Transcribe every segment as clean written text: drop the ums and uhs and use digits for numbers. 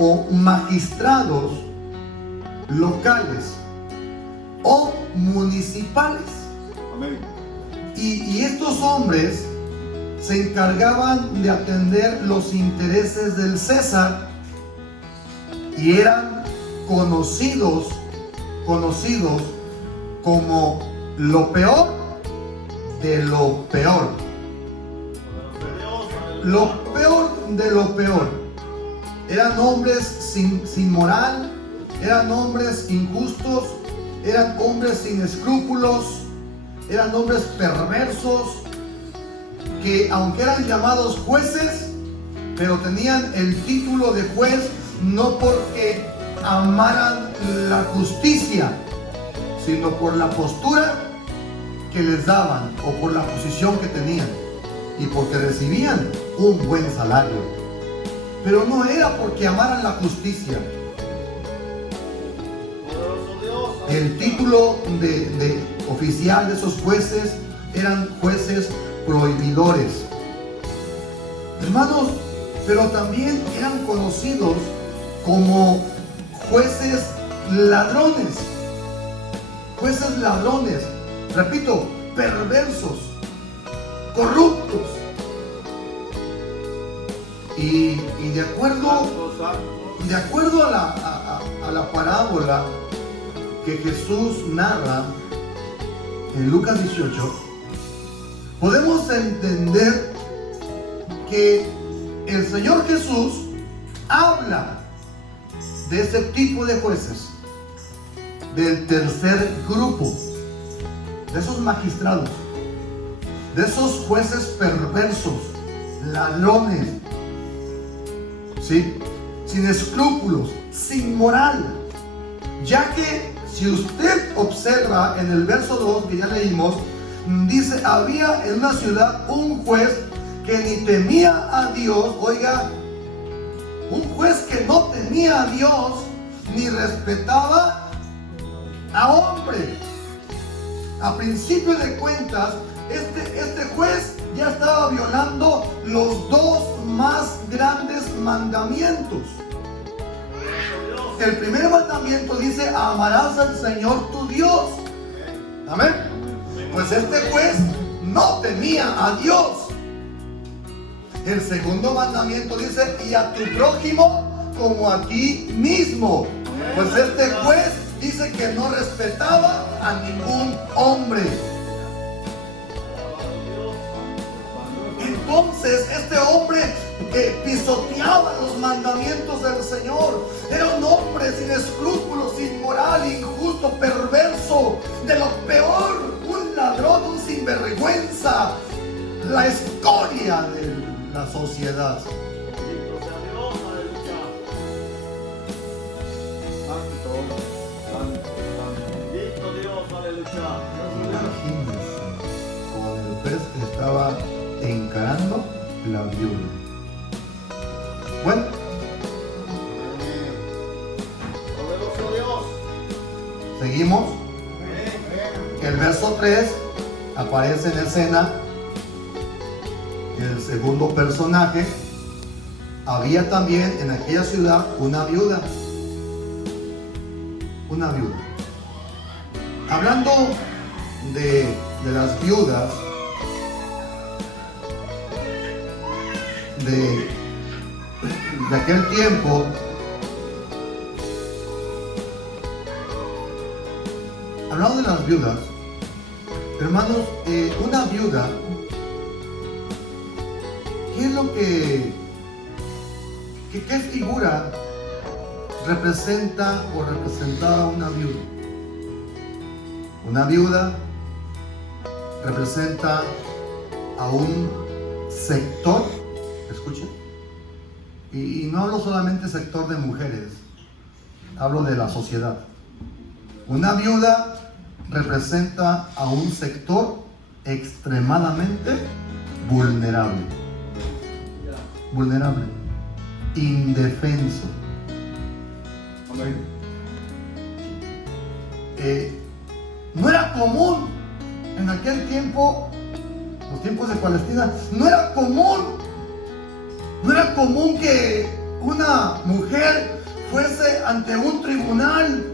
o magistrados locales o municipales. Amén. Y estos hombres se encargaban de atender los intereses del César y eran conocidos como lo peor de lo peor. Lo peor de lo peor. Eran hombres sin moral, eran hombres injustos, eran hombres sin escrúpulos, eran hombres perversos, que aunque eran llamados jueces, pero tenían el título de juez no porque amaran la justicia, sino por la postura que les daban o por la posición que tenían y porque recibían un buen salario. Pero no era porque amaran la justicia. El título de oficial de esos jueces eran jueces prohibidores. Hermanos, pero también eran conocidos como jueces ladrones. Jueces ladrones, repito, perversos, corruptos. Y de acuerdo a la parábola que Jesús narra en Lucas 18, podemos entender que el Señor Jesús habla de ese tipo de jueces, del tercer grupo, de esos magistrados, de esos jueces perversos, ladrones, ¿sí? Sin escrúpulos, sin moral. Ya que si usted observa en el verso 2 que ya leímos, dice, había en una ciudad un juez que ni temía a Dios. Oiga, un juez que no temía a Dios ni respetaba a hombre. A principio de cuentas, este juez ya estaba violando los dos más grandes mandamientos. El primer mandamiento dice, amarás al Señor tu Dios. Amén. Pues este juez no temía a Dios. El segundo mandamiento dice, y a tu prójimo como a ti mismo. Pues este juez dice que no respetaba a ningún hombre. Entonces este hombre pisoteaba los mandamientos del Señor. Era un hombre sin escrúpulos, sin moral, injusto, perverso, de lo peor, un ladrón, un sinvergüenza, la escoria de la sociedad. Imagínense con el pez que estaba encarando la viuda. Bueno, seguimos. El verso 3 aparece en escena el segundo personaje. Había también en aquella ciudad una viuda. Una viuda. Hablando de las viudas de aquel tiempo, hablando de las viudas, hermanos, una viuda, ¿qué es lo qué figura representa o representaba una viuda? Una viuda representa a un sector, escuchen, y no hablo solamente sector de mujeres, hablo de la sociedad. Una viuda representa a un sector extremadamente vulnerable, indefenso. No era común en aquel tiempo, los tiempos de Palestina, no era común que una mujer fuese ante un tribunal,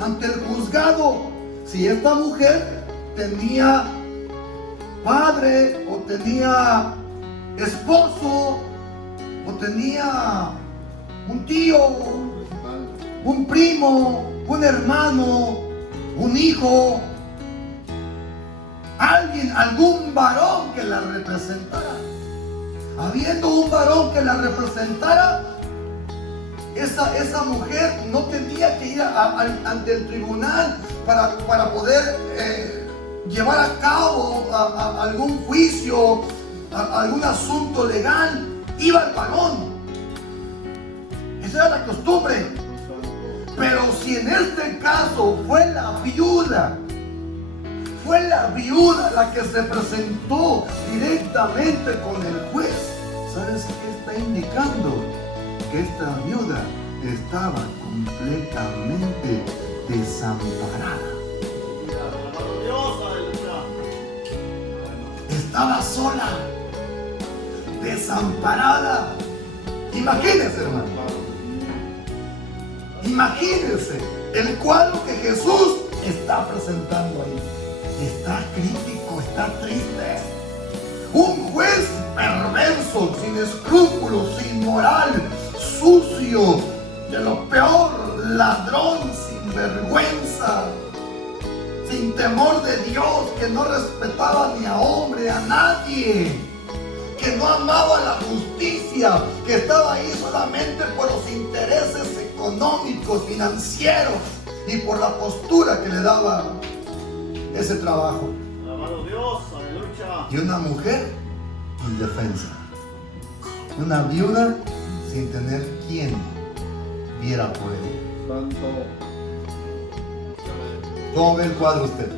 ante el juzgado, si esta mujer tenía padre o tenía esposo o tenía un tío, un primo, un hermano, un hijo, alguien, algún varón que la representara. Habiendo un varón que la representara, esa mujer no tenía que ir ante el tribunal para poder llevar a cabo algún juicio, algún asunto legal. Iba el varón. Esa era la costumbre. Pero si en este caso fue la viuda la que se presentó directamente con el juez, ¿sabes qué está indicando? Que esta viuda estaba completamente desamparada. Estaba sola, desamparada. Imagínense, hermano. Imagínense el cuadro que Jesús está presentando ahí. Está crítico, está triste. Un juez perverso, sin escrúpulos, sin moral, sucio, de lo peor, ladrón, sin vergüenza, sin temor de Dios, que no respetaba ni a hombre, a nadie, que no amaba la justicia, que estaba ahí solamente por los intereses económicos, financieros y por la postura que le daba ese trabajo. Alabado Dios, aleluya. Y una mujer indefensa, una viuda sin tener quien viera por ella. Santo. ¿Cómo ve el cuadro usted?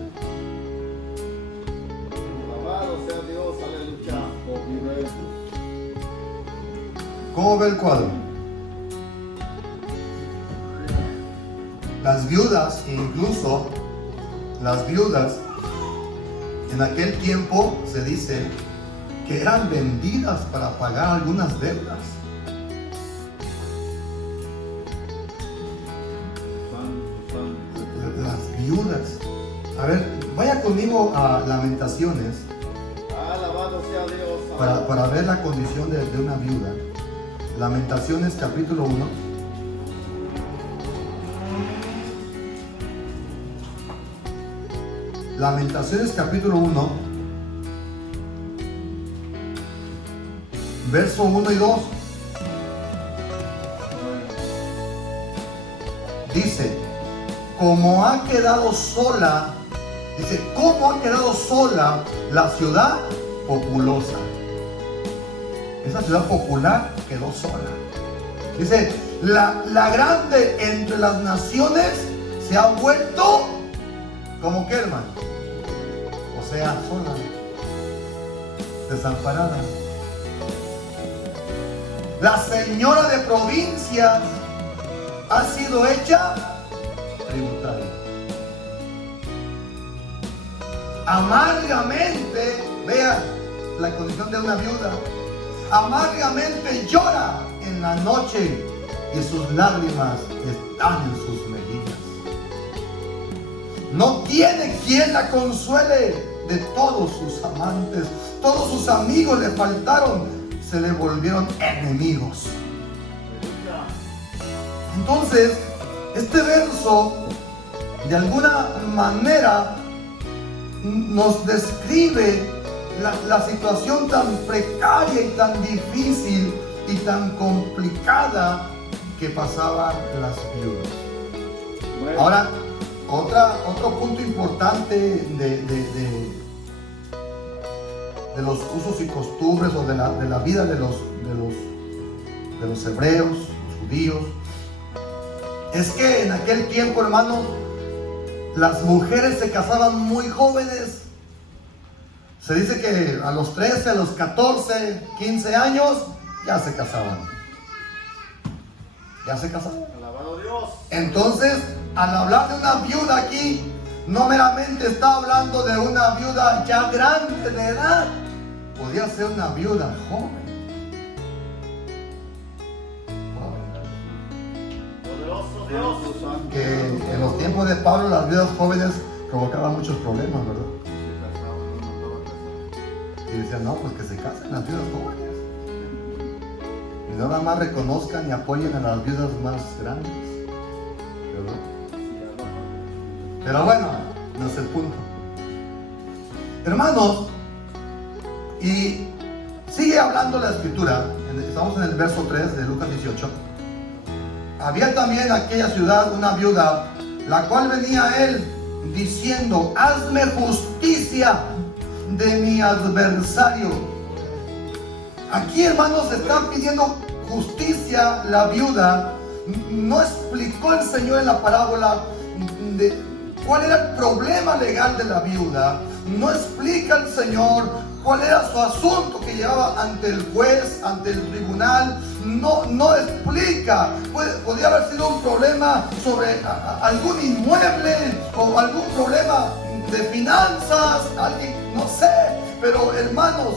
Alabado sea Dios, aleluya. ¿Cómo ve el cuadro? Las viudas, incluso las viudas, en aquel tiempo se dice que eran vendidas para pagar algunas deudas. Las viudas. A ver, vaya conmigo a Lamentaciones. Alabado sea Dios. Para ver la condición de una viuda. Lamentaciones capítulo 1. Lamentaciones capítulo 1, verso 1 y 2. Dice, como ha quedado sola, dice, ¿cómo ha quedado sola la ciudad populosa? Esa ciudad popular quedó sola. Dice, la grande entre las naciones se ha vuelto, ¿como qué, hermano? O sea, sola, desamparada. La señora de provincias ha sido hecha tributaria. Amargamente, vea la condición de una viuda, amargamente llora en la noche y sus lágrimas están en sus mejillas. No tiene quien la consuele. De todos sus amantes, todos sus amigos le faltaron, se le volvieron enemigos. Entonces, este verso de alguna manera nos describe la situación tan precaria y tan difícil y tan complicada que pasaban las viudas. Bueno. Ahora, otro punto importante de los usos y costumbres o de la vida de los hebreos, los judíos, es que en aquel tiempo, hermanos, las mujeres se casaban muy jóvenes. Se dice que a los 13, a los 14, 15 años ya se casaban. Ya se casaban. Alabado Dios. Entonces, al hablar de una viuda aquí, no meramente está hablando de una viuda ya grande de edad. Podía ser una viuda joven. que en los tiempos de Pablo las viudas jóvenes provocaban muchos problemas, ¿verdad? Y decían, no, pues que se casen las viudas jóvenes. Y no nada más reconozcan y apoyen a las viudas más grandes, ¿verdad? Pero bueno, no es el punto. Hermanos, y sigue hablando la escritura. Estamos en el verso 3 de Lucas 18. Había también en aquella ciudad una viuda, la cual venía a él diciendo, hazme justicia de mi adversario. Aquí, hermanos, está pidiendo justicia la viuda. No explicó el Señor en la parábola de cuál era el problema legal de la viuda. No explica el Señor cuál era su asunto que llevaba ante el juez, ante el tribunal. No explica. Podría haber sido un problema sobre algún inmueble o algún problema de finanzas, alguien, no sé. Pero hermanos,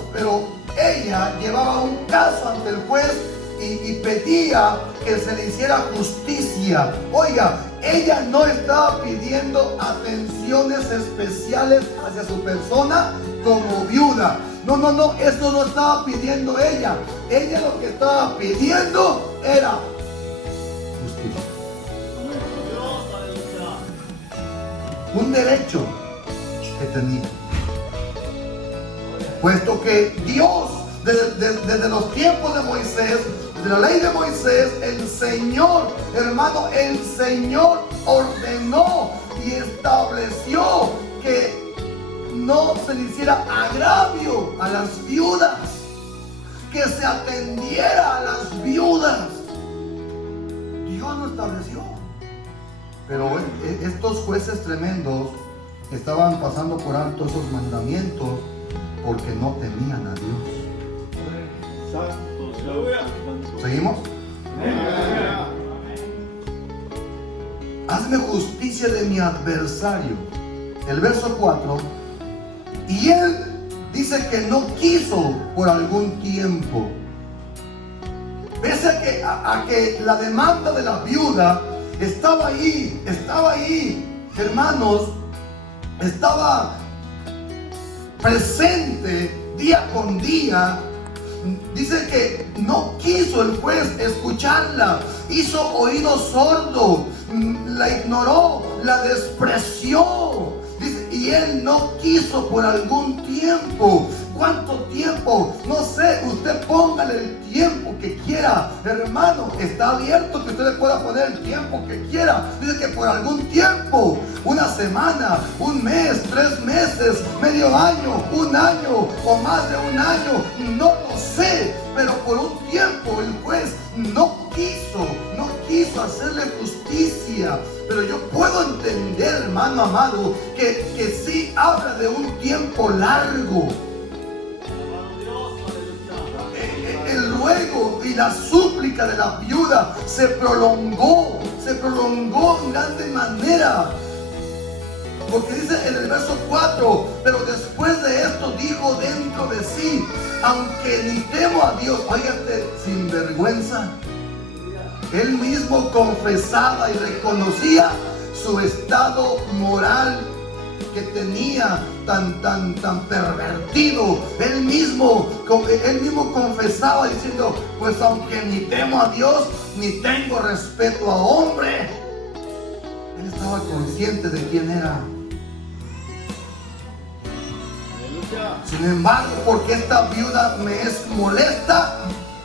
ella llevaba un caso ante el juez y pedía que se le hiciera justicia. Oiga, ella no estaba pidiendo atenciones especiales hacia su persona como viuda. No, eso no estaba pidiendo ella. Ella lo que estaba pidiendo era justicia. Un derecho que tenía. Puesto que Dios, desde los tiempos de Moisés, de la ley de Moisés, el Señor, hermano, el Señor ordenó y estableció que no se le hiciera agravio a las viudas, que se atendiera a las viudas. Dios lo estableció. Pero estos jueces tremendos estaban pasando por alto esos mandamientos porque no temían a Dios. ¿Seguimos? Hazme justicia de mi adversario. El verso 4. Y él dice que no quiso por algún tiempo. Pese a que la demanda de la viuda estaba ahí, hermanos, estaba presente día con día. Dice que no quiso el juez escucharla, hizo oído sordo, la ignoró, la despreció. Dice, y él no quiso por algún tiempo. ¿Cuánto tiempo? No sé, usted póngale el tiempo que quiera. Hermano, está abierto que usted le pueda poner el tiempo que quiera. Dice que por algún tiempo, una semana, un mes, 3 meses, medio año, un año o más de un año, no lo sé. Pero por un tiempo el juez no quiso hacerle justicia. Pero yo puedo entender, hermano amado, que sí habla de un tiempo largo. El ruego y la súplica de la viuda se prolongó en grande manera. Porque dice en el verso 4, pero después de esto dijo dentro de sí, aunque ni temo a Dios, óigate, sin vergüenza. Él mismo confesaba y reconocía su estado moral que tenía tan pervertido. Él mismo confesaba diciendo, pues aunque ni temo a Dios, ni tengo respeto a hombre. Él estaba consciente de quién era. Sin embargo, porque esta viuda me es molesta,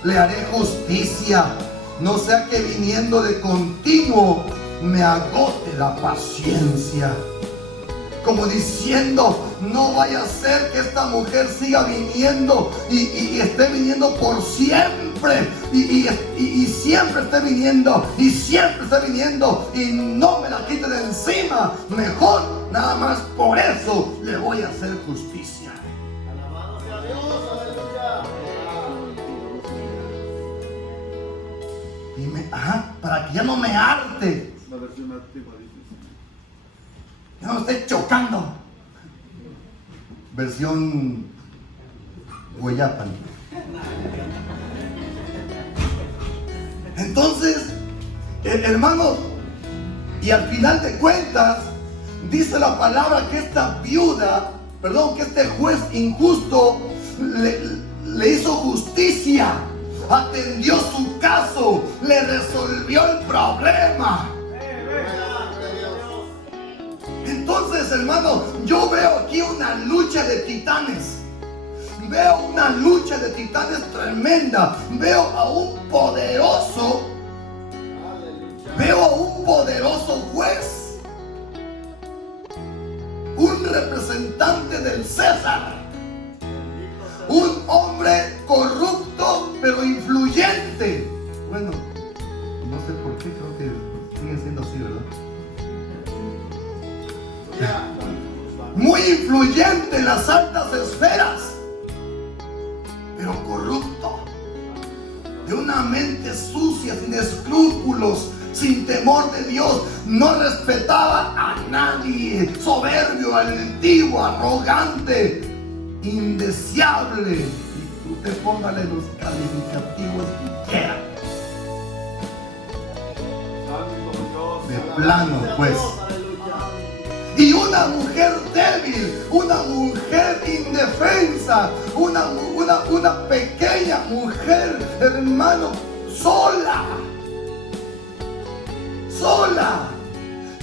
le haré justicia, no sea que viniendo de continuo me agote la paciencia. Como diciendo, no vaya a ser que esta mujer siga viniendo y esté viniendo por siempre y siempre esté viniendo y siempre esté viniendo y no me la quite de encima. Mejor, nada más por eso le voy a hacer justicia. Alabado sea Dios, aleluya. Dime, para que ya no me harte, La versión antigua dice. ya no me esté chocando. Versión Hueyapan. Entonces, hermanos, Y al final de cuentas, dice la palabra que esta viuda, que este juez injusto le hizo justicia, atendió su caso, le resolvió el problema. Entonces, hermano, yo veo aquí una lucha de titanes. Veo una lucha de titanes tremenda. Veo a un poderoso juez, un representante del César, un hombre corrupto pero influyente. Bueno, no sé por qué, creo que sigue siendo así, ¿verdad? Muy influyente en las altas esferas, pero corrupto, de una mente sucia, sin escrúpulos, sin temor de Dios, no respetaba a nadie, soberbio, altivo, arrogante, indeseable. Y usted póngale los calificativos que quiera. De plano, pues. Y una mujer débil, una mujer indefensa, una pequeña mujer, hermano, sola.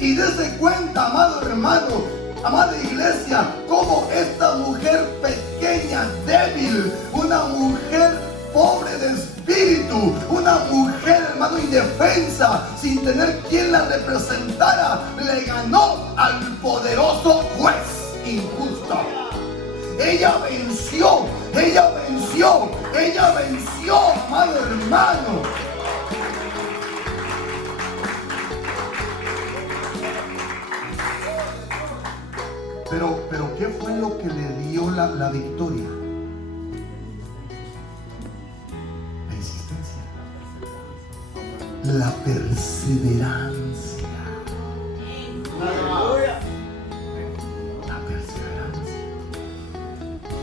Y dése cuenta, amado hermano, amada iglesia, como esta mujer pequeña, débil, una mujer pobre de espíritu, una mujer, hermano, indefensa, sin tener quien la representara, le ganó al poderoso juez injusto. Ella venció, amado hermano. Pero ¿qué fue lo que le dio la victoria? La insistencia, la perseverancia. La perseverancia.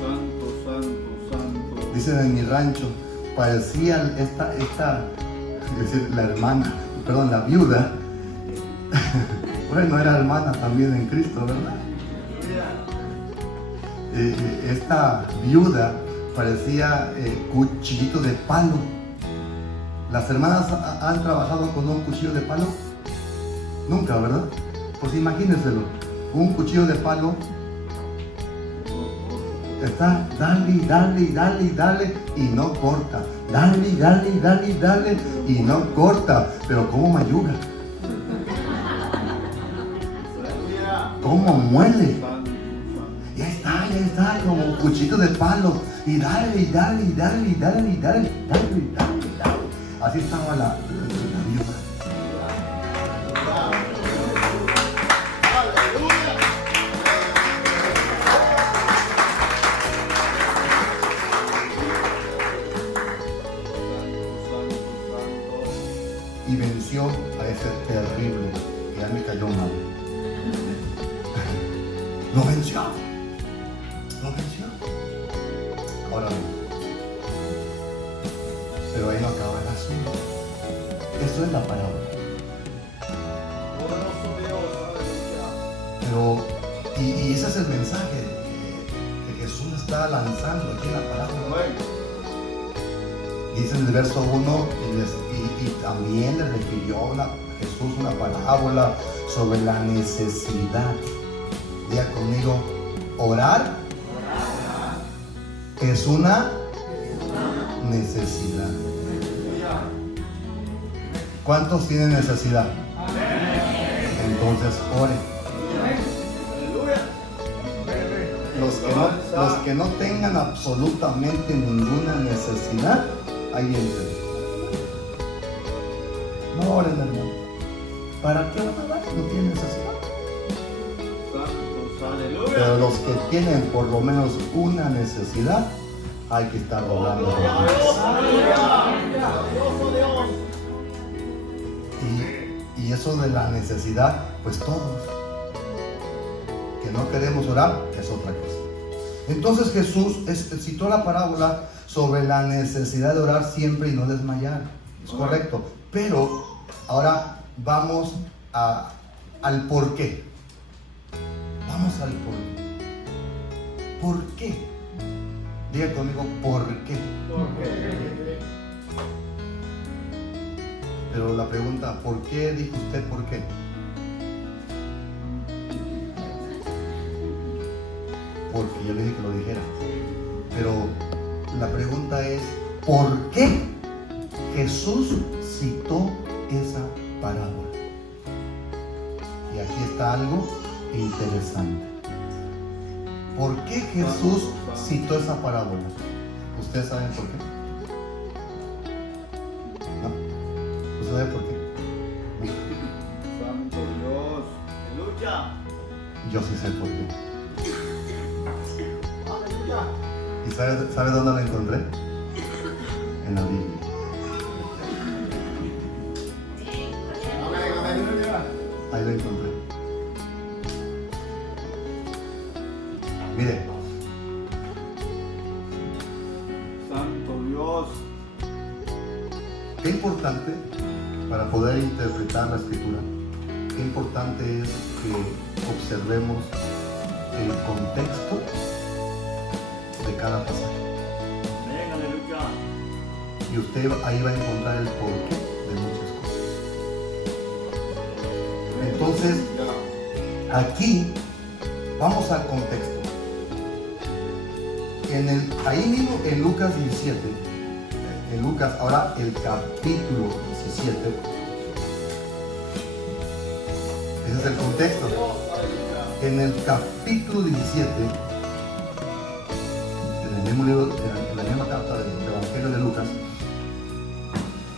Santo. Dicen en mi rancho, parecía es decir, la viuda. Bueno, era hermana también en Cristo, ¿verdad? Esta viuda parecía cuchillito de palo. ¿Las hermanas han trabajado con un cuchillo de palo? Nunca, ¿verdad? Pues imagínenselo, un cuchillo de palo está dale y no corta, dale y no corta, pero ¿cómo mayuga? ¿Cómo muele? Ya está, como un cuchillo de palo. Y dale. Así estaba la viuda. Y venció a ese terrible, que ya me cayó mal. Lo venció. Ahora bien, pero ahí no acaba el asunto. Esto es la parábola. Pero, y ese es el mensaje que Jesús está lanzando aquí en la parábola. Dice en el verso 1, y también le refirió Jesús una parábola sobre la necesidad. Diga conmigo, orar es una necesidad. ¿Cuántos tienen necesidad? Entonces oren. Los que no tengan absolutamente ninguna necesidad, ahí entren. No oren, hermano. ¿Para qué van a orar? No tienen necesidad. Pero los que tienen por lo menos una necesidad, hay que estar orando. Y eso de la necesidad, pues todos que no queremos orar es otra cosa. Entonces Jesús citó la parábola sobre la necesidad de orar siempre y no desmayar. Es correcto. Pero ahora vamos a al por qué. Vamos al por qué. ¿Por qué? Diga conmigo, ¿por qué? Pero la pregunta, ¿por qué dijo usted por qué? Porque yo le dije que lo dijera. Pero la pregunta es, ¿por qué Jesús citó esa parábola? Y aquí está algo interesante. ¿Por qué Jesús citó esa parábola? ¿Ustedes saben por qué? ¿No? ¿Ustedes saben por qué? Santo Dios. Aleluya. Yo sí sé por qué. Aleluya. ¿Y sabe dónde la encontré? En la Biblia. Amén, aleluya. Ahí la encontré. Mire, Santo Dios. qué importante para poder interpretar la escritura, qué importante es que observemos el contexto de cada pasaje. Amén, aleluya. Y usted ahí va a encontrar el porqué de muchas cosas. Entonces, aquí vamos al contexto. Ahí mismo en Lucas 17, en Lucas, ahora el capítulo 17, ese es el contexto. En el capítulo 17, en el mismo libro, en la misma carta del Evangelio de Lucas,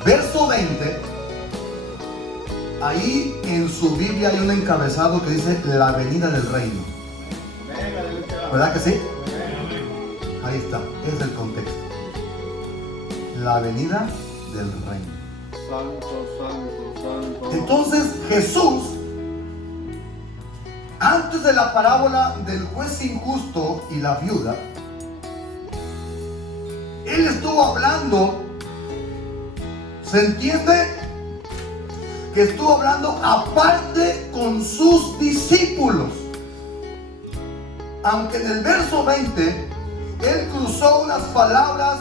verso 20, ahí en su Biblia hay un encabezado que dice la venida del reino. Amén, aleluya. ¿Verdad que sí? Ahí está, es el contexto. La venida del reino. Santo, santo, santo. Entonces Jesús, antes de la parábola del juez injusto y la viuda, Él estuvo hablando, ¿se entiende? Que estuvo hablando aparte con sus discípulos. Aunque en el verso 20 Él cruzó unas palabras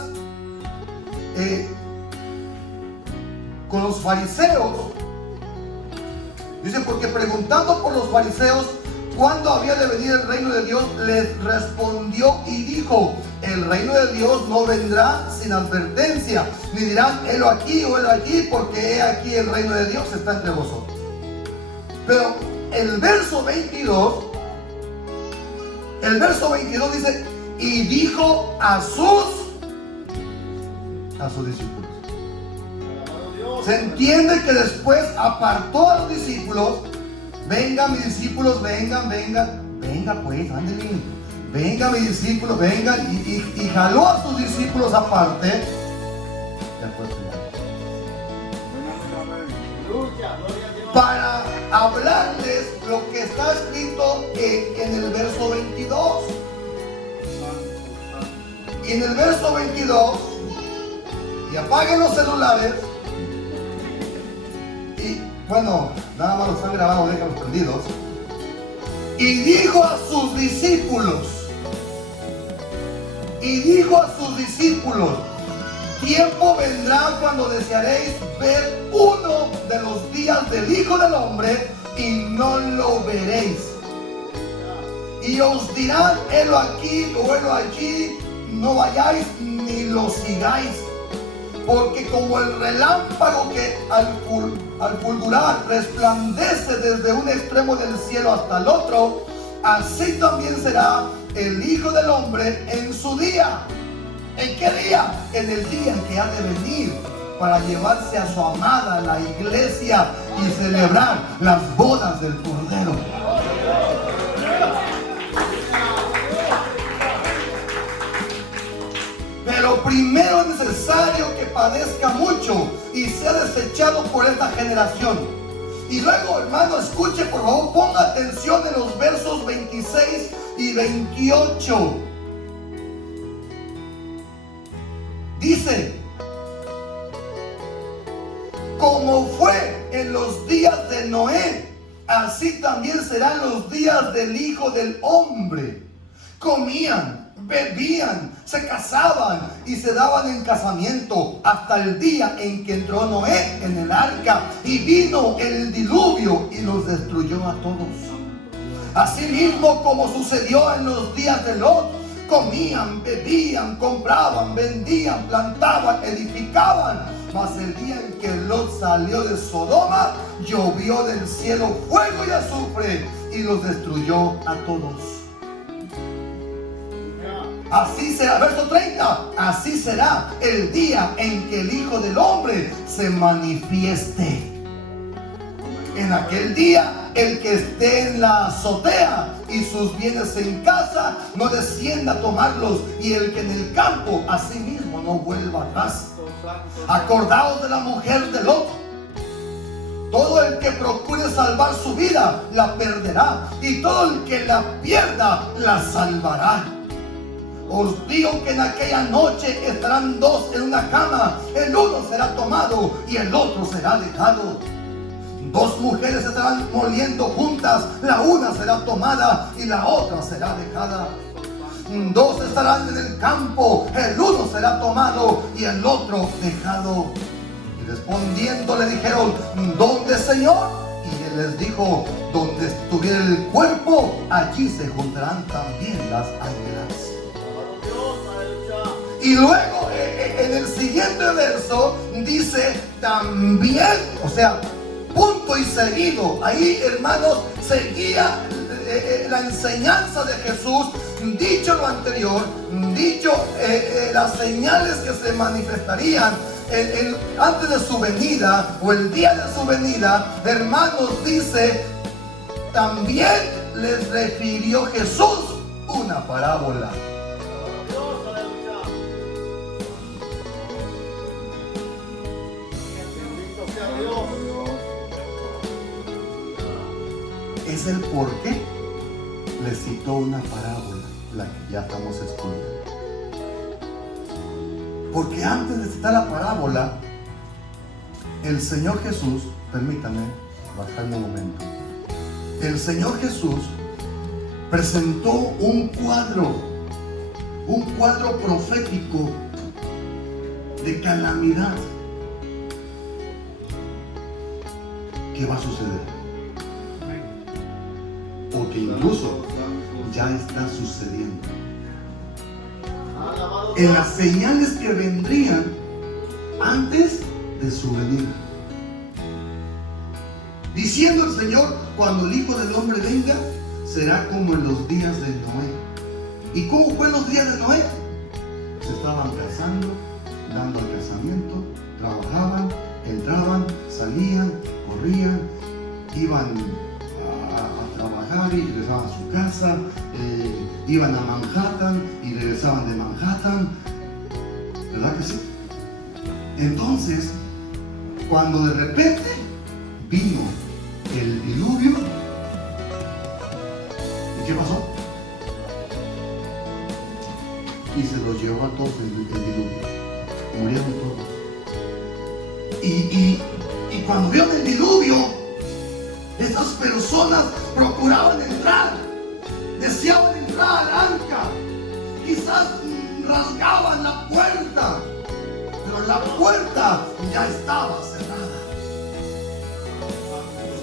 con los fariseos. Dice, porque preguntando por los fariseos cuándo había de venir el reino de Dios, les respondió y dijo, el reino de Dios no vendrá sin advertencia, ni dirán, helo aquí o helo allí, porque he aquí el reino de Dios está entre vosotros. Pero el verso 22 dice, y dijo a sus discípulos. Se entiende que después apartó a los discípulos. Vengan mis discípulos, vengan pues, ándenle. Vengan mis discípulos, vengan. Y jaló a sus discípulos aparte. Ya fue. Para hablarles lo que está escrito en el verso 22. Y en el verso 22, y apaguen los celulares. Y bueno, nada más los están grabando, déjalos prendidos. Y dijo a sus discípulos, tiempo vendrá cuando desearéis ver uno de los días del Hijo del Hombre y no lo veréis. Y os dirán, helo aquí o helo allí, no vayáis ni lo sigáis. Porque como el relámpago que al fulgurar resplandece desde un extremo del cielo hasta el otro, así también será el Hijo del Hombre en su día. ¿En qué día? En el día en que ha de venir para llevarse a su amada, la iglesia, y celebrar las bodas del Cordero. Pero primero es necesario que padezca mucho y sea desechado por esta generación. Y luego, hermano, escuche, por favor, ponga atención en los versos 26 y 28. Dice, como fue en los días de Noé, así también serán los días del Hijo del Hombre. Comían, bebían, se casaban y se daban en casamiento hasta el día en que entró Noé en el arca y vino el diluvio y los destruyó a todos. Asimismo, como sucedió en los días de Lot, comían, bebían, compraban, vendían, plantaban, edificaban. Mas el día en que Lot salió de Sodoma, llovió del cielo fuego y azufre y los destruyó a todos. Así será, verso 30, así será el día en que el Hijo del Hombre se manifieste. En aquel día, el que esté en la azotea y sus bienes en casa, no descienda a tomarlos, y el que en el campo, asimismo, no vuelva a casa. Acordaos de la mujer de Lot. Todo el que procure salvar su vida, la perderá, y todo el que la pierda, la salvará. Os digo que en aquella noche estarán dos en una cama, el uno será tomado y el otro será dejado. Dos mujeres estarán moliendo juntas, la una será tomada y la otra será dejada. Dos estarán en el campo, el uno será tomado y el otro dejado. Y respondiendo le dijeron: ¿dónde, Señor? Y él les dijo: donde estuviera el cuerpo, allí se juntarán también las águilas. Y luego en el siguiente verso dice también, o sea, punto y seguido. Ahí, hermanos, seguía la enseñanza de Jesús. Dicho lo anterior, dicho las señales que se manifestarían antes de su venida o el día de su venida, hermanos, dice, también les refirió Jesús una parábola. Es el por qué le citó una parábola, la que ya estamos estudiando. Porque antes de citar la parábola, el Señor Jesús, permítame bajarme un momento, el Señor Jesús presentó un cuadro profético de calamidad que va a suceder, o que incluso ya está sucediendo, en las señales que vendrían antes de su venida, diciendo el Señor: cuando el Hijo del Hombre venga, será como en los días de Noé. ¿Y cómo fue en los días de Noé? Se estaban casando, dando al casamiento, trabajaban, entraban, salían, corrían, iban a trabajar y regresaban a su casa, iban a Manhattan y regresaban de Manhattan, ¿verdad que sí? Entonces, cuando de repente vino el diluvio, ¿y qué pasó? Y se los llevó a todos el diluvio, murieron todos. Y cuando vieron el diluvio, estas personas procuraban entrar, deseaban entrar al arca, quizás rasgaban la puerta, pero la puerta ya estaba cerrada.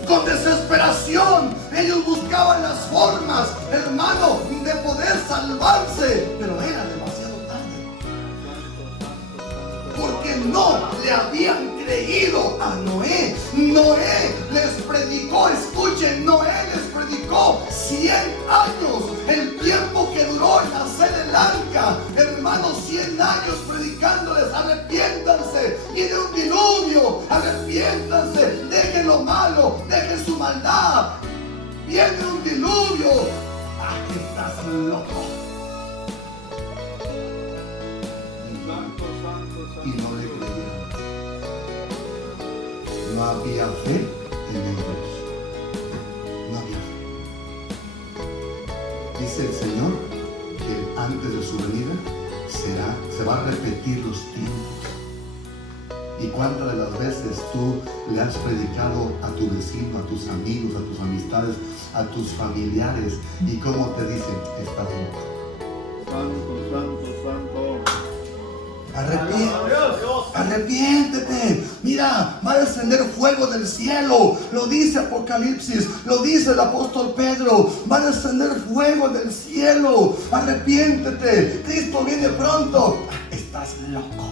Con desesperación ellos buscaban las formas, hermano, de poder salvarse, pero era demasiado tarde, porque no le habían creído a Noé. Noé les predicó, escuchen, Noé les predicó 100 años, el tiempo que duró en hacer el arca, hermanos, 100 años predicándoles: arrepiéntanse, viene un diluvio, arrepiéntanse, dejen lo malo, dejen su maldad, viene un diluvio. Aquí estás loco. Y no le creyeron. No había fe en ellos. No había fe. Dice el Señor que antes de su venida se va a repetir los tiempos. ¿Y cuántas de las veces tú le has predicado a tu vecino, a tus amigos, a tus amistades, a tus familiares? ¿Y cómo te dicen? Estás loco. Santo, santo, santo. Arrepiéntete. Mira, va a descender fuego del cielo. Lo dice Apocalipsis, lo dice el apóstol Pedro. Va a descender fuego del cielo. Arrepiéntete. Cristo viene pronto. Estás loco.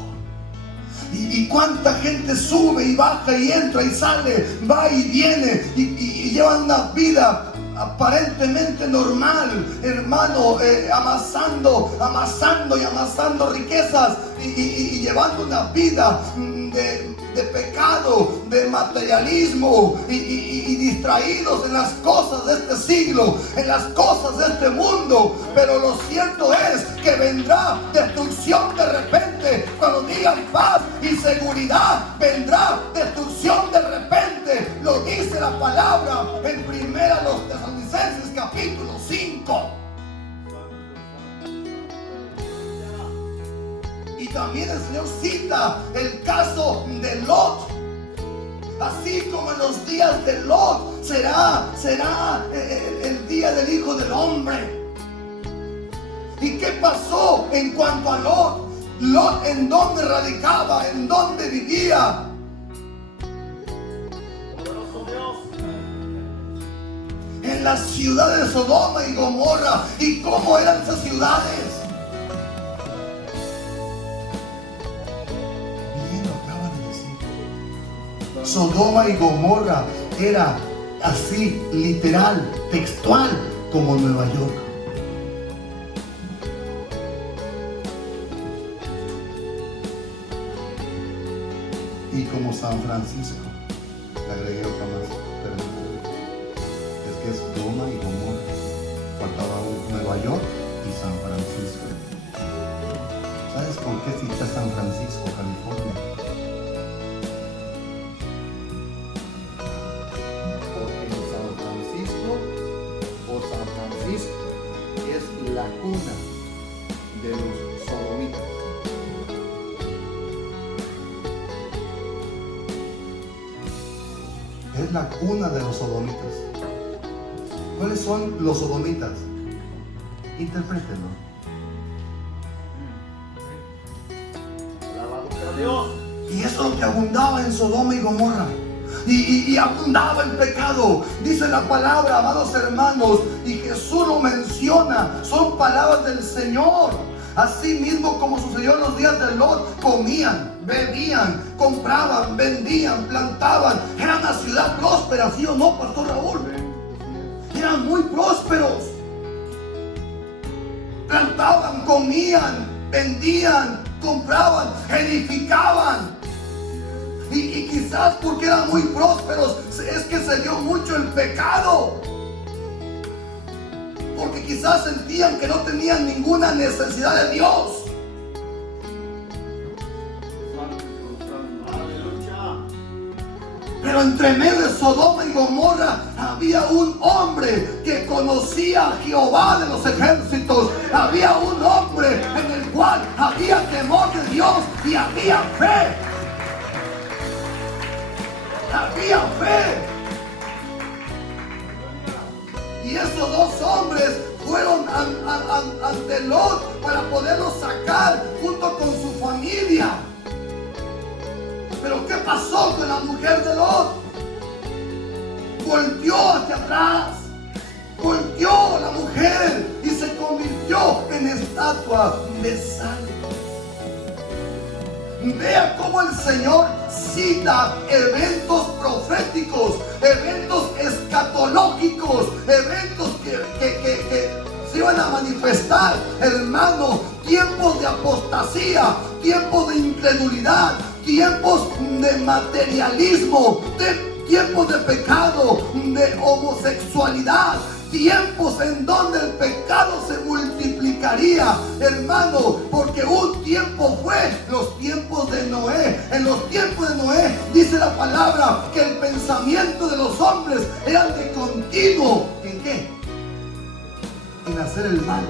Y cuánta gente sube y baja y entra y sale, va y viene y llevan una vida aparentemente normal, hermano, amasando y amasando riquezas y llevando una vida de pecado, de materialismo y distraídos en las cosas de este siglo, en las cosas de este mundo. Pero lo cierto es que vendrá destrucción de repente. Cuando digan paz y seguridad, vendrá destrucción de repente. Lo dice la palabra en Primera los Tesalonicenses capítulo 5. Y también el Señor cita el caso de Lot. Así como en los días de Lot será el día del Hijo del Hombre. ¿Y qué pasó en cuanto a Lot? Lot, ¿en dónde radicaba? ¿En dónde vivía? En las ciudades de Sodoma y Gomorra. ¿Y cómo eran esas ciudades? Bien lo acaba de decir. Sodoma y Gomorra era así, literal, textual, como Nueva York. Y como San Francisco. Le agregué otra más, pero es que es Sodoma y Gomorra. Faltaba Nueva York y San Francisco. ¿Sabes por qué cita San Francisco, California? Porque en San Francisco es la cuna de los sodomitas. Es la cuna de los sodomitas. ¿Cuáles son los sodomitas? Interprétenlo. Y eso es lo que abundaba en Sodoma y Gomorra. Y abundaba el pecado. Dice la palabra, amados hermanos, y Jesús lo menciona. Son palabras del Señor. Así mismo como sucedió en los días de Lot, comían, bebían, compraban, vendían, plantaban. Era una ciudad próspera, ¿sí o no, Pastor Raúl? Eran muy prósperos. Plantaban, comían, vendían, compraban, edificaban. Y quizás porque eran muy prósperos es que se dio mucho el pecado. Porque quizás sentían que no tenían ninguna necesidad de Dios. Pero entre medio de Sodoma y Gomorra había un hombre que conocía a Jehová de los ejércitos. Había un hombre en el cual había temor de Dios y había fe. Había fe. Y esos dos hombres fueron ante Lot para poderlo sacar junto con su familia. Pero ¿qué pasó con la mujer de Lot? Volteó hacia atrás. Volteó la mujer y se convirtió en estatua de sal. Vea cómo el Señor cita eventos proféticos, eventos escatológicos, eventos que se iban a manifestar, hermano, tiempos de apostasía, tiempos de incredulidad, tiempos de materialismo, tiempos de pecado, de homosexualidad, tiempos en donde el pecado se multiplicaría, hermano, porque un tiempo fue los tiempos de Noé. En los tiempos de Noé dice la palabra que el pensamiento de los hombres era de continuo. ¿En qué? En hacer el mal.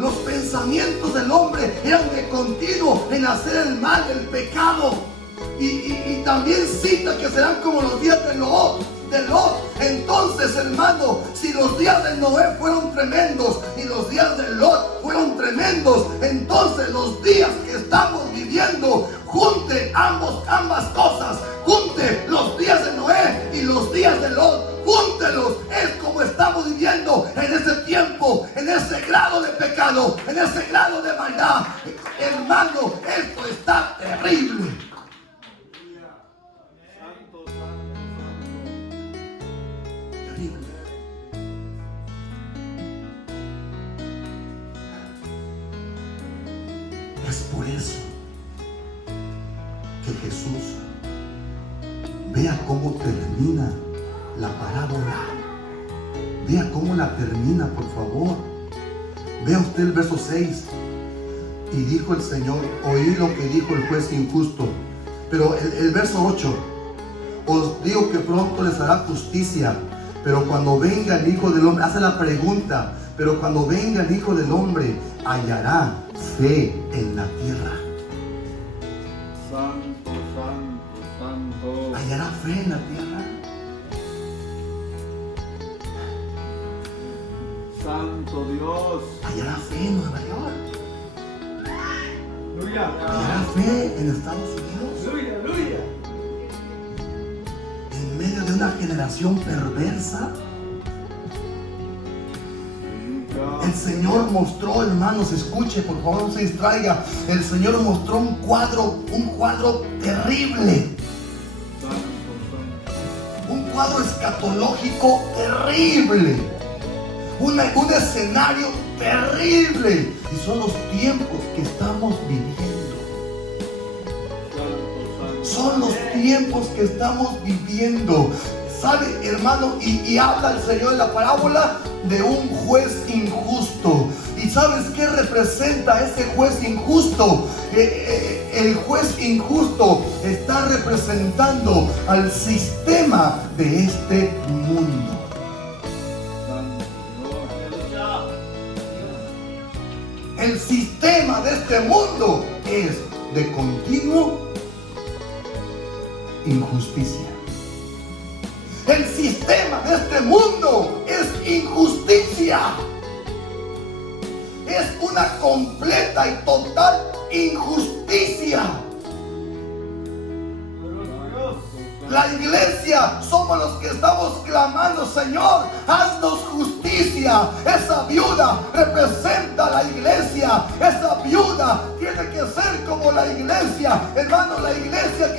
Los pensamientos del hombre eran de continuo en hacer el mal, el pecado. Y también cita que serán como los días de Lot. Entonces, hermano, si los días de Noé fueron tremendos y los días de Lot fueron tremendos, entonces los días que estamos viviendo, junte ambas cosas. Junte los días de Noé y los días de Lot. Júntelos. Es como estamos viviendo en ese tiempo, en ese grado de pecado, en ese grado de maldad. Hermano, esto está terrible. Terrible. Es por eso que Jesús, vea cómo termina la parábola. Vea cómo la termina, por favor. Vea usted el verso 6. Y dijo el Señor, oí lo que dijo el juez injusto. Pero el verso 8, os digo que pronto les hará justicia, pero cuando venga el Hijo del Hombre, hace la pregunta, pero cuando venga el Hijo del Hombre, hallará fe en la tierra. Santo, santo, santo. ¿Hallará fe en la tierra? Santo Dios. ¿Hallará fe en Nueva York? Aleluya. ¿Hallará fe en Estados Unidos? Aleluya, aleluya. En medio de una generación perversa. El Señor mostró, hermanos, escuche, por favor, no se distraiga. El Señor mostró un cuadro terrible. Un cuadro escatológico terrible. Un escenario terrible. Y son los tiempos que estamos viviendo. Son los tiempos que estamos viviendo. ¿Sabe, hermano? Y habla el Señor en la parábola de un juez injusto. ¿Y sabes qué representa ese juez injusto? El juez injusto está representando al sistema de este mundo. El sistema de este mundo es de continuo injusticia. El sistema de este mundo es injusticia. Es una completa y total injusticia. La iglesia somos los que estamos clamando, Señor, haznos justicia. Esa viuda representa a la iglesia. Esa viuda tiene que ser como la iglesia. Hermano, la iglesia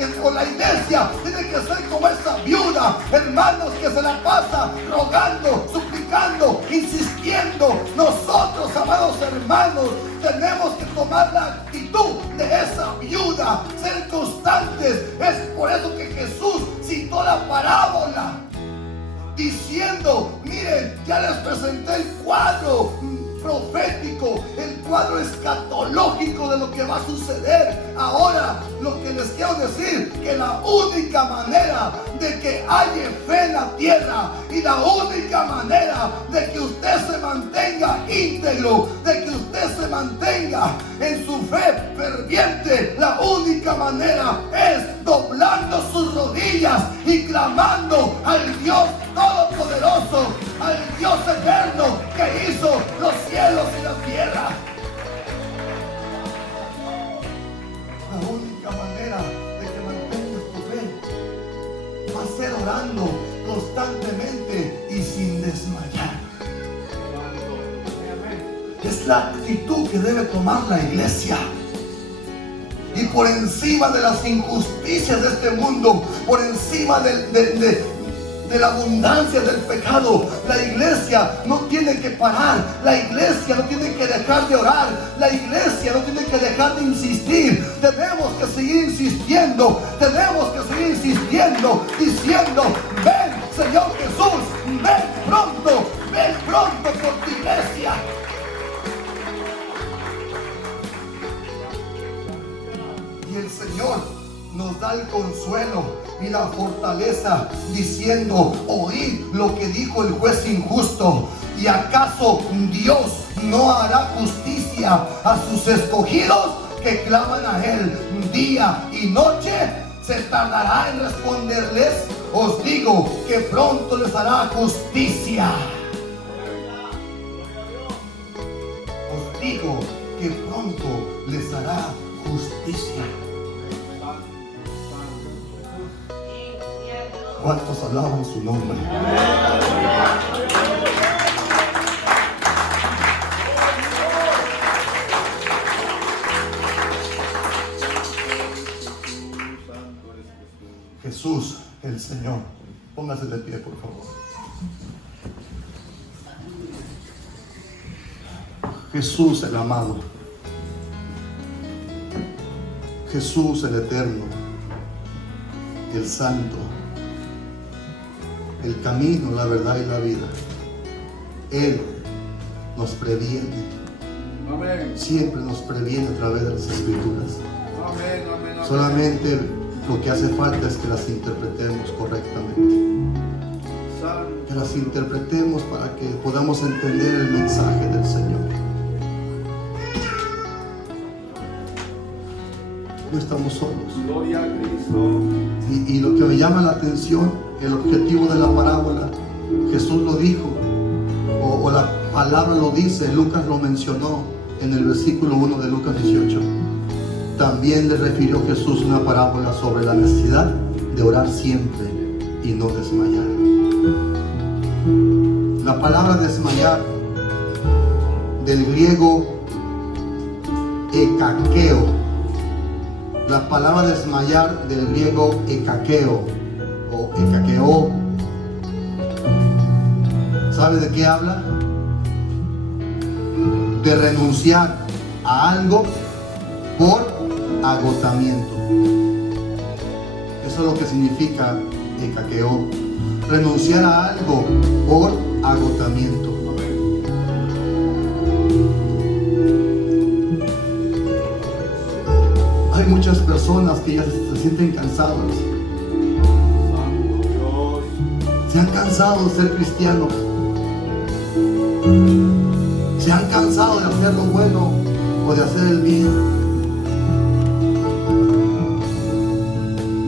tiene que ser como esa viuda. Hermanos, que se la pasa rogando, suplicando, insistiendo. Nosotros, amados hermanos, tenemos que tomar la actitud de esa viuda, ser constantes. Es por eso que Jesús citó la parábola diciendo, miren, ya les presenté el cuadro profético, el cuadro escatológico de lo que va a suceder. Ahora lo que les quiero decir, que la única manera de que haya fe en la tierra y la única manera de que usted se mantenga íntegro, de que usted se mantenga en su fe ferviente, la única manera es doblando sus rodillas y clamando al Dios Todopoderoso, al Dios eterno que hizo los cielos y la tierra. La única manera de que mantengas tu fe va a ser orando constantemente y sin desmayar. Es la actitud que debe tomar la iglesia. Y por encima de las injusticias de este mundo, por encima de la abundancia del pecado, la iglesia no tiene que parar. La iglesia no tiene que dejar de orar. La iglesia no tiene que dejar de insistir. Tenemos que seguir insistiendo. Tenemos que seguir insistiendo, diciendo, ven Señor Jesús, ven pronto por tu iglesia. Y el Señor nos da el consuelo. y la fortaleza, diciendo: oíd lo que dijo el juez injusto. ¿Y acaso Dios no hará justicia a sus escogidos que claman a Él día y noche? ¿Se tardará en responderles? Os digo que pronto les hará justicia. Os digo que pronto les hará justicia. ¿Cuántos alaban su nombre? Jesús, el Señor. Póngase de pie, por favor. Jesús, el amado. Jesús, el eterno. El santo. El camino, la verdad y la vida. Él nos previene. Amén. Siempre nos previene a través de las Escrituras. Amén, amén, amén. Solamente lo que hace falta es que las interpretemos correctamente. Que las interpretemos para que podamos entender el mensaje del Señor. No estamos solos. Gloria a Cristo. Y lo que me llama la atención, el objetivo de la parábola, Jesús lo dijo, o la palabra lo dice, Lucas lo mencionó en el versículo 1 de Lucas 18. También le refirió Jesús una parábola sobre la necesidad de orar siempre y no desmayar. La palabra desmayar, del griego ekakeo. La palabra desmayar, del griego ekakeo o ekakeo. ¿Sabe de qué habla? De renunciar a algo por agotamiento. Eso es lo que significa ekakeo. Renunciar a algo por agotamiento. Hay muchas personas que ya se sienten cansados. Santo Dios. Se han cansado de ser cristianos. Se han cansado de hacer lo bueno o de hacer el bien.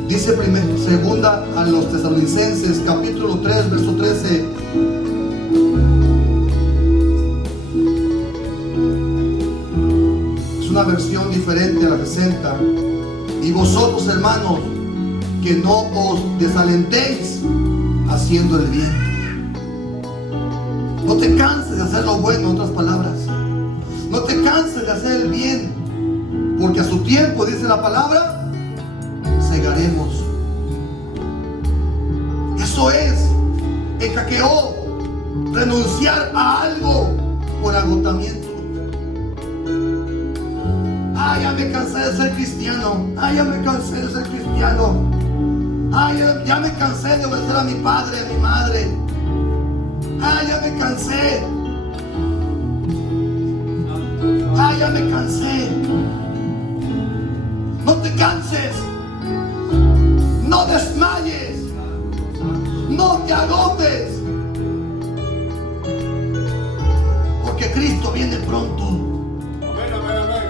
Dice segunda a los Tesalonicenses, capítulo 3, verso 13. Es una versión diferente a la 60. Y vosotros, hermanos, que no os desalentéis haciendo el bien. No te canses de hacer lo bueno, en otras palabras. No te canses de hacer el bien, porque a su tiempo, dice la palabra, segaremos. Eso es ekakeo, renunciar a algo por agotamiento. Ya me cansé de ser cristiano. Ya me cansé de ser cristiano. Ya me cansé de obedecer a mi padre, a mi madre. Ya me cansé. Ya me cansé. No te canses. No desmayes. No te agotes. Porque Cristo viene pronto. Amén, amén, amén.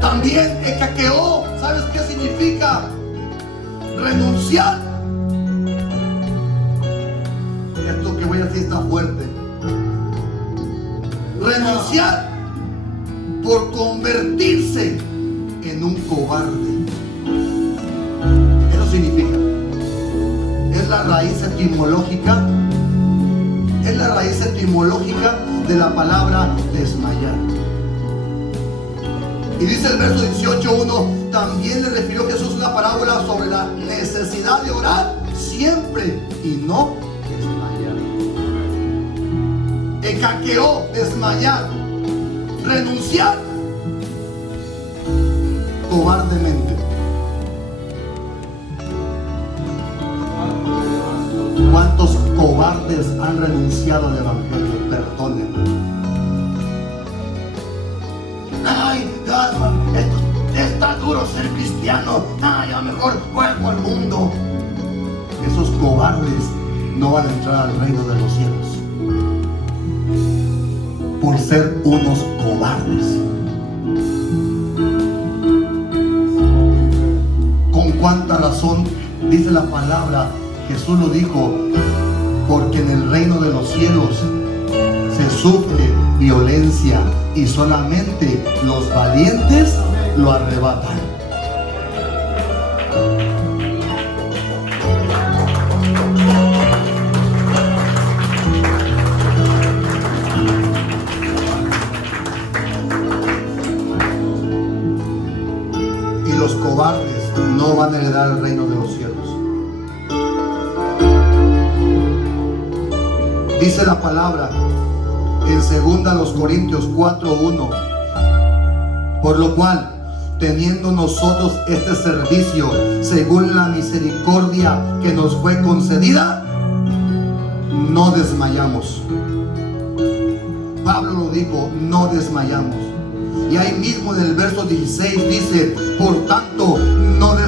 También ekakeo, ¿sabes qué significa? Renunciar. Esto que voy a decir está fuerte. Renunciar por convertirse en un cobarde. Eso significa. Es la raíz etimológica. Es la raíz etimológica de la palabra desmayar. Y dice el verso 18:1, también le refirió Jesús una parábola sobre la necesidad de orar siempre y no desmayar. Ekakeo, desmayar, renunciar cobardemente. ¿Cuántos cobardes han renunciado al evangelio? Perdonen. Está duro ser cristiano. cristiano, yo mejor vuelvo al mundo. Esos cobardes no van a entrar al reino de los cielos por ser unos cobardes. Con cuánta razón dice la palabra, Jesús lo dijo, porque en el reino de los cielos se sufre violencia y solamente los valientes lo arrebatan. Y los cobardes no van a heredar el reino de los cielos. Dice la palabra en 2 Corintios 4:1, por lo cual, teniendo nosotros este servicio según la misericordia que nos fue concedida, no desmayamos. Pablo lo dijo, no desmayamos. Y ahí mismo en el verso 16 dice, por tanto, no desmayamos.